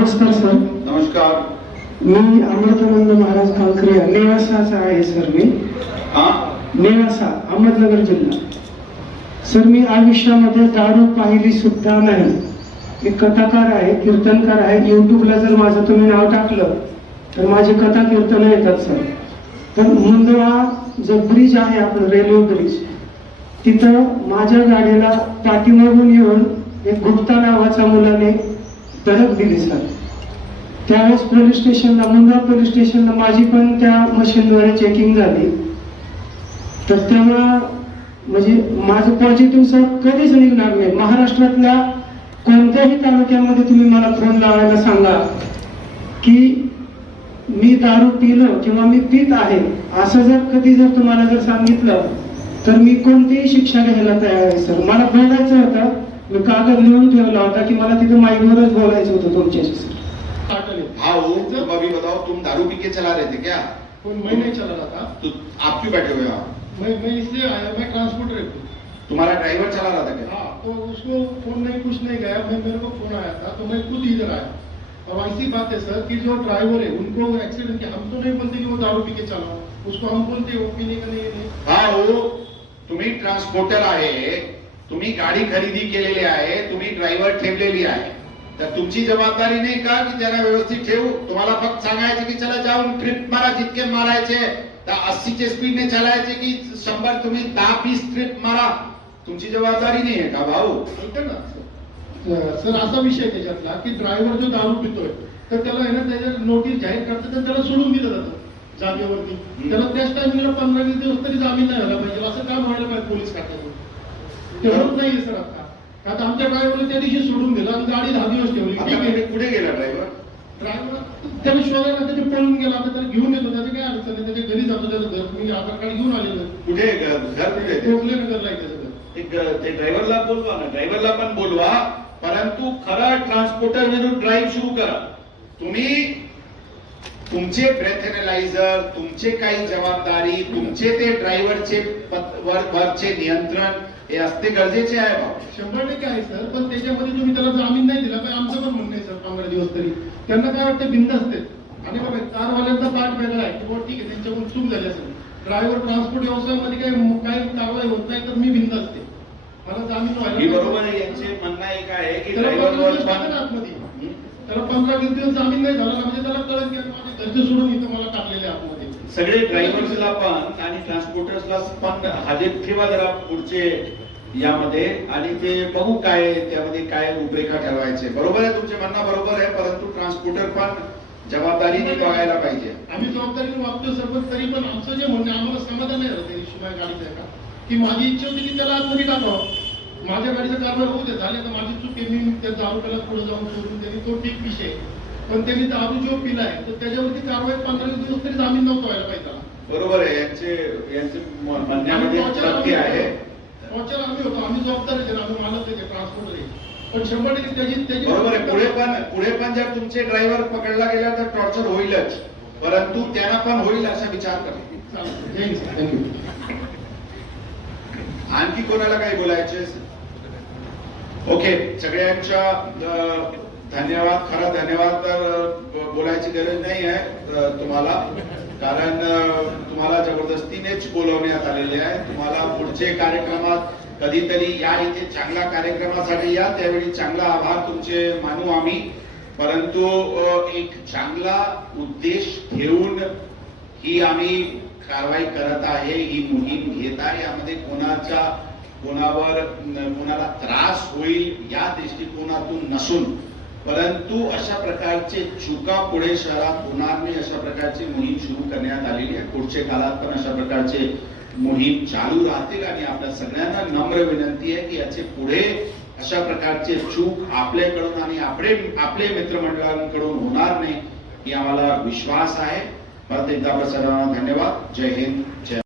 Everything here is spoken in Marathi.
नमस्कार सर. नमस्कार. मी अमृतानंद महाराज कालक्रिया नेवासाचा आहे सर. मी नेवासा अहमदनगर जिल्हा. सर मी आयुष्यामध्ये दारू पाहिली सुद्धा नाही. मी कथाकार आहे, कीर्तनकार आहे. युट्यूबला जर माझं तुम्ही नाव टाकलं तर माझे कथा कीर्तन येतात सर. तर मुंदवा जो ब्रिज आहे आपलं रेल्वे ब्रिज, तिथं माझ्या गाडीला पाठीमागून येऊन एक गुप्ता नावाच्या मुलाने धडक दिली सर. त्यावेळेस पोलीस स्टेशनला, मुंदवा पोलीस स्टेशनला माझी पण त्या मशीनद्वारे चेकिंग झाली. तर तेव्हा म्हणजे माझं पॉझिटिव्ह सर कधीच निघणार नाही. महाराष्ट्रातल्या कोणत्याही तालुक्यामध्ये तुम्ही मला फोन लावायला सांगा की मी दारू पिलं किंवा मी पित आहे असं जर कधी जर तुम्हाला जर सांगितलं तर मी कोणतीही शिक्षा घ्यायला तयार आहे सर. मला बोलायचं होतं, मी कागद लिहून ठेवला होता की मला तिथे माईकवरच बोलायचं होतं तुमच्याशी सर. हाँ जब अभी बताओ, तुम दारू पी के चला रहे थे क्या? मैं नहीं चला रहा था. तो आप क्यों बैठे हुए हो? मैं इसलिए आया, मैं ट्रांसपोर्टर हूँ. तुम्हारा ड्राइवर चला रहा था क्या? हाँ, तो उसको फोन नहीं, कुछ नहीं गया. मेरे को फोन आया था तो मैं खुद इधर आया. और ऐसी बात है सर कि जो ड्राइवर है उनको एक्सीडेंट किया, हम तो नहीं बोलते कि वो दारू पी के चला, उसको हम बोलते वो पीने का नहीं. हाँ हो, तुम्ही ट्रान्सपोर्टर आहे, तुम्ही गाडी खरेदी केलेली आहे, तुम्ही ड्रायव्हर ठेवलेली आहे, तर तुमची जबाबदारी नाही का की त्यांना व्यवस्थित ठेवू? तुम्हाला फक्त सांगायचे की चला जाऊन ट्रिप मारा, जितके मारायचे त्या 80 चे स्पीडने चालायचे की 100, तुम्ही 10-20 ट्रिप मारा. तुमची जबाबदारी नाही आहे का भाऊ? ऐका ना सर, असा विषय त्याच्यातला की ड्रायव्हर जो दारू पितोय तर त्याला आहे ना त्याच्या नोटीस जाहीर करतात आणि त्याला सोडून दिलं जातं जागेवरती. त्याला त्याच टाइमिंगला 15-20 दिवस तरी जामीन नाही व्हायला पाहिजे. असं काम व्हायला पाहिजे पोलीस खात्यातून. ते होत नाहीये सर. आता आमच्या ड्रायव्हरने त्या दिवशी सोडून दिलं आणि गाडी 10 दिवस ठेवली. ठीक आहे, कुठे गेला ड्रायव्हर? त्याला शोधायला त्याचे पळून गेला. आता त्याला घेऊन येतो, त्याची काय अडचण आहे. त्याच्या घरी जातो, त्याचं घर मी आधार कार्ड घेऊन आलेलो. कुठे घर कुठे? टोकले नगरला आहे त्याचं घर. ते ड्रायव्हरला बोलवा ना, ड्रायव्हरला पण बोलवा, परंतु खरा ट्रान्सपोर्टर विरुद्ध ड्राईव्ह सुरू करा. तुम्ही तुमचे ब्रेथ एनालायझर, तुमचे काही जबाबदारी, तुमचे ते ड्रायव्हरचे वरचे नियंत्रण हे असते गरजेचे आहे भाऊ. 100% आहे सर. पण त्याच्यामध्ये तुम्ही त्याला जामीन नाही दिला पाहिजे. आमचं पण म्हणणं आहे सर 15 दिवस तरी. त्यांना काय वाटतं बिंद असते. आणि बघा कारवाल्यांचा पाठ वेगळा आहे की ठीक आहे त्यांच्याकडून चूक झाली असेल. ड्रायव्हर ट्रान्सपोर्ट व्यवसायामध्ये काही कारवाई होत नाही तर मी बिंद असते. मला जामीन व्हायला बरोबर आहे. यांचे म्हणणं एक आहे की त्याला 15 ड्रायव्हर दिवस टाका ना आतमध्ये. त्याला 15-20 दिवस जामीन नाही झाला म्हणजे त्याला कळत की माझे घरचे सोडून इथं मला टाकलेले आतमध्ये. सगळे ड्रायव्हर्सला पण आणि ट्रान्सपोर्टर्सला पण हजेत ठेवा जरा पुढचे यामध्ये, आणि ते बघू काय त्यामध्ये काय रूपरेखा ठरवायचे. बरोबर आहे, तुमचे म्हणणं बरोबर आहे, परंतु ट्रान्सपोर्टर पण जबाबदारीने बघायला पाहिजे. आम्ही जबाबदारीने वागतो सर. पण तरी पण आमचं जे म्हणणं आम्हाला समाधान नाही राहते शिवाय गाडीचं आहे का की माझी इच्छा होती की त्याला आतमध्ये टाकावं. माझ्या गाडीचं कारवाई होऊ दे, झाले तर माझी चूक आहे. मी त्या दारूला पुढे जाऊन सोडून त्यांनी तो ठीक विषय. पण त्यांनी दारू जो पिलाय तर त्याच्यावरती कारवाई 15 दिवस तरी जामीन नव्हतं व्हायला पाहिजे त्याला. बरोबर आहे. यांचे म्हणण्यामध्ये तथ्य आहे. टॉर्चर आम्ही होतो, आम्ही जबाबदार आहे, आम्ही मालक आहे, ट्रान्सपोर्टर आहे. पण 100% त्याची बरोबर आहे. पुढे पण जर तुमचे ड्रायव्हर पकडला गेला तर टॉर्चर होईलच, परंतु त्यांना पण होईल असा विचार करा. थँक्यू. आणखी कोणाला काही बोलायचे? ओके, सगळ्यांच्या धन्यवाद. खरा धन्यवाद तर बोलायची गरज नाही आहे तुम्हाला, कारण तुम्हाला जबरदस्तीनेच बोलवण्यात आलेले आहे. तुम्हाला पुढचे कार्यक्रमात कधीतरी या, इथे चांगल्या कार्यक्रमासाठी या, त्यावेळी चांगला आभार तुमचे मानू आम्ही. परंतु एक चांगला उद्देश ठेवून ही आम्ही कारवाई करत आहे, ही मोहीम घेत आहे. यामध्ये कोणाला त्रास होईल या दृष्टिकोनातून नसून, परंतु अशा प्रकारचे चुका पुढे शहरात होणार नाही अशा प्रकारची मोहीम सुरू करण्यात आलेली आहे. पुढच्या काळात पण अशा प्रकारचे मोहीम चालू राहतील आणि आपल्या सगळ्यांना नम्र विनंती आहे की याचे पुढे अशा प्रकारचे चूक आपल्याकडून आणि आपले मित्रमंडळांकडून होणार नाही ही आम्हाला विश्वास आहे. परत एकदा सर्वांना धन्यवाद. जय हिंद, जय